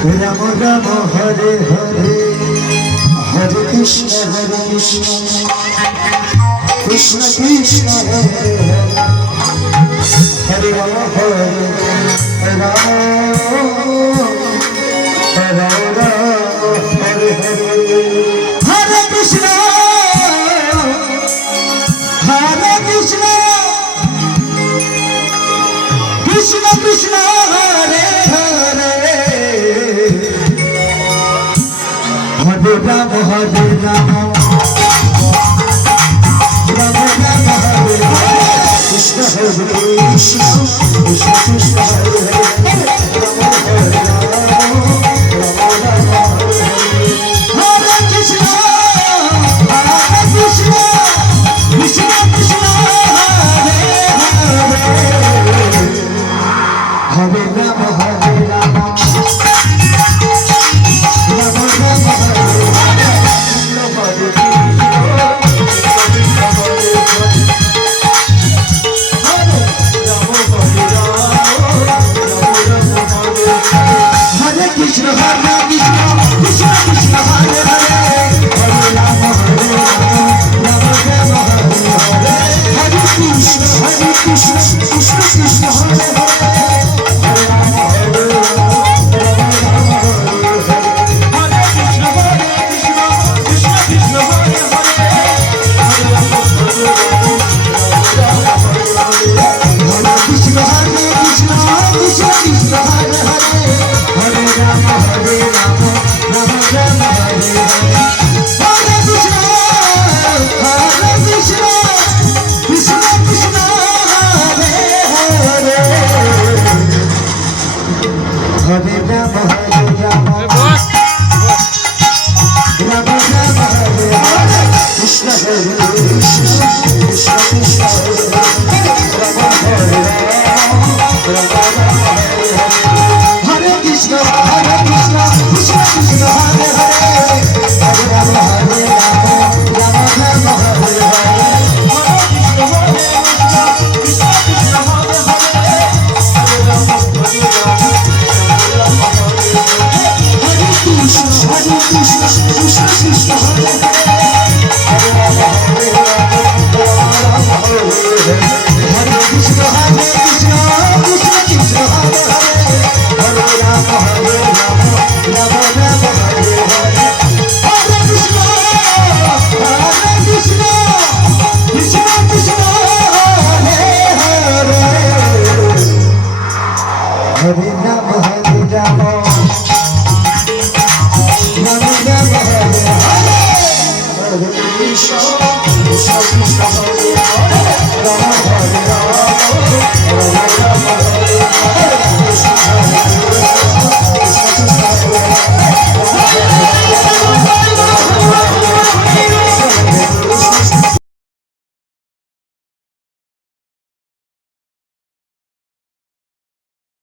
Ram Ram Hare Hare Hare Krishna Krishna Krishna Hare Hare Ram Hare Ram Ram Ram Hare Hare Hare Krishna Krishna Krishna Hare Hare Hare Ram Ram Ram Hare Hare Krishna Hare Krishna Krishna Krishna Hare Hare Ram Hare Ram Ram Ram Hare Hare Krishna Krishna Krishna Krishna Hare Hare Hare Ram Hare Ram Ram Ram Hare Hare Krishna Hare Krishna Hare Hare Krishna Hare Krishna Krishna Krishna Hare Hare Hare Ram Hare Ram Ram Ram Hare Hare Hare Krishna Krishna Krishna Hare Hare Hare Ram Hare Ram Ram Hare Hare Krishna Krishna Krishna Hare Hare Hare Ram Hare Ram Ram Hare Krishna Krishna Krishna Krishna Hare Hare Hare Ram Hare Ram Ram Ram Hare Hare Hare Krishna Krishna Krishna Hare Hare Hare Ram Hare Ram Ram Ram Hare Hare Krishna Hare Krishna Krishna Krishna Hare Ram Hare Ram Ram Ram Hare Hare Krishna Krishna Krishna Hare Hare Hare Ram Hare Ram Ram Ram Hare Hare Hare Krishna Krishna Krishna Hare Hare Hare Ram Hare Ram Ram Hare Hare Krishna Krishna Krishna Krishna Hare Hare Hare Ram Hare Ram Ram Ram Hare Hare Krishna Krishna Krishna Krishna Hare Hare Hare Ram Hare Ram Ram Ram Hare Hare Hare Krishna Krishna Krishna Hare Hare Hare Ram Hare Ram Ram Ram Hare Hare Hare Krishna Krishna Krishna Hare Hare Ram Hare Ram Ram Ram Hare Hare